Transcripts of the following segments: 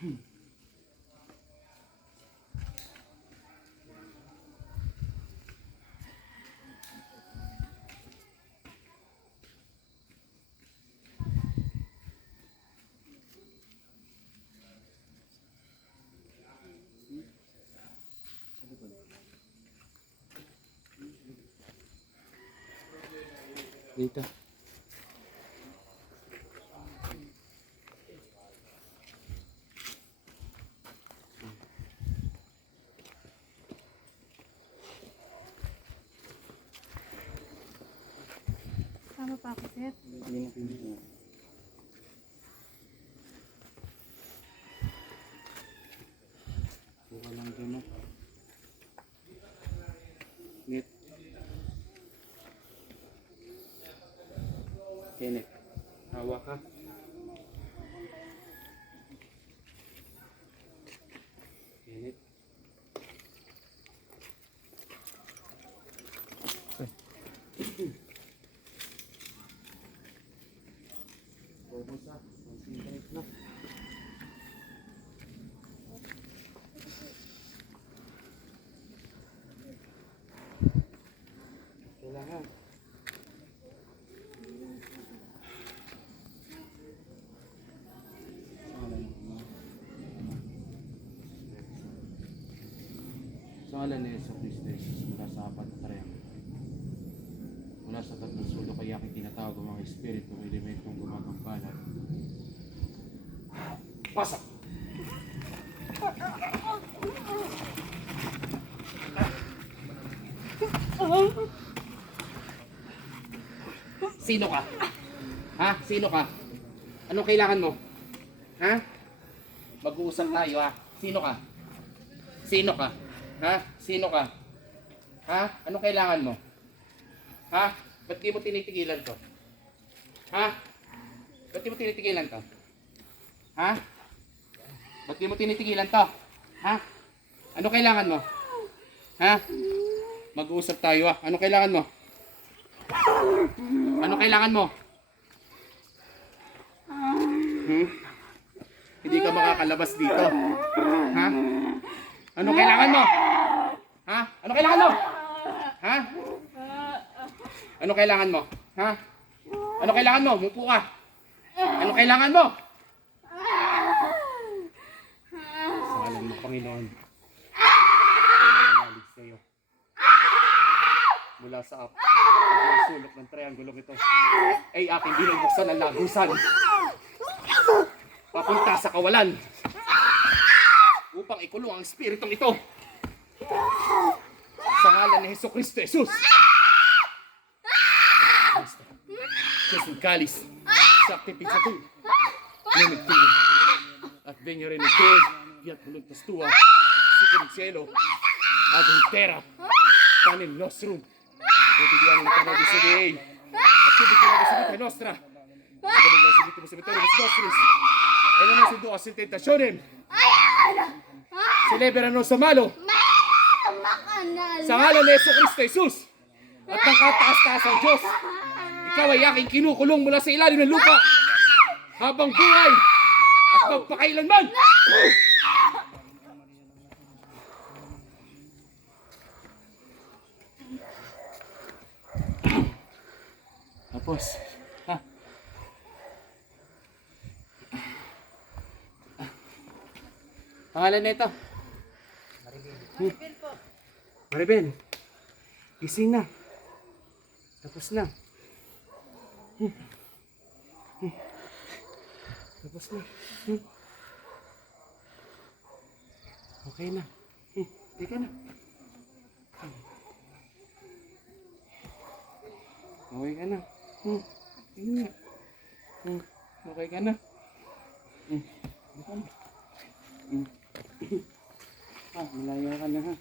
Dito. Sama pa ako, sir. Buka lang dyan, no? Net. Kenneth, hawa ka. Kenneth. Focus ha. Concentrate na. Kailangan. Sa ngalan ni Yesu Cristo, Jesus, mula sa apat na triangle, mula sa tatlong sulok ay aking tinatawag ang mga espiritu ng elementong gumagampalan. Pasok! Sino ka? Ha? Sino ka? Anong kailangan mo? Ha? Mag-uusap tayo ha? Sino ka? Sino ka? Ha? Sino ka? Ha? Anong kailangan mo? Ha? Ba't di mo tinitigilan to? Ha? Ba't di mo tinitigilan to? Ha? Ba't di mo tinitigilan to? Ha? Ano kailangan mo? Ha? Mag-uusap tayo ah. Ano kailangan mo? Ano kailangan mo? Hindi ka makakalabas dito. Ha? Ano kailangan mo? Ha? Ano kailangan mo? Ha? Ano kailangan mo? Ha? Ano kailangan mo? Mupo ka. Ano kailangan mo? Sa ngalan mo, Panginoon, ay nananalig sa iyo. Mula sa sulok ng triangulong ito ay aking binubuksan ang lagusan papunta sa kawalan upang ikulong ang espiritong ito sa ngalan ni Hesus Kristo Jesus. Jesum Calis, Sanctificatur, Nemictur, at venire in te, viat voluntas tua, sicut in cielo, ad in terra, panem nostrum, quotidianum nobis hodie, et subito nobis vitae nostra, sicut in nos vitimus cemeterius nostris, et non nos induas in tentationem, celebra nos a malo, sa ngalan ni Hesus Kristo Jesus, at ng kataas-taas ang Diyos, ikaw ay aking kinukulong mula sa ilalim ng lupa habang buhay at magpakailanman. Tapos, ha? Pangalan nito? Maribel po. Maribel, gising na. Tapos na. Tapos na. Okay na. Teka na. Okay ka na. Okay ka na. Okay na. Malaya ka na ha.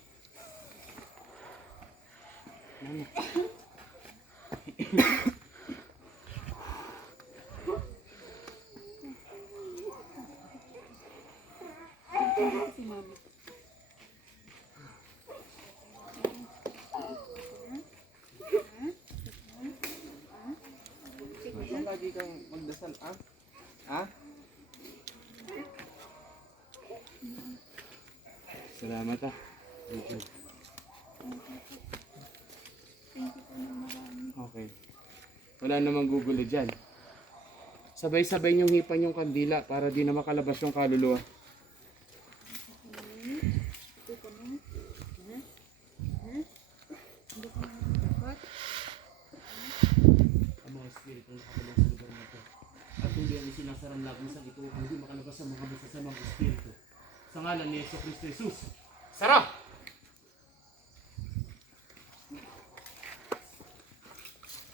Mama. Si mami. Lagi kang magdasal, ah? Ha? Salamat ah. Thank you. Thank you po ng marami. Okay. Wala namang gugulo dyan. Sabay-sabay niyong hipan yung kandila para di na makalabas yung kaluluwa. Ito ka na. Ha? Ha? Hindi ka na dapat. Ang mga espiritu na kapalang sa lugar na ito. At hindi ang sinasarang lagong sa ito, hindi makalabas ang mga masasamang espiritu. Sa ngalan ni Yeso Cristo Jesus. Sara!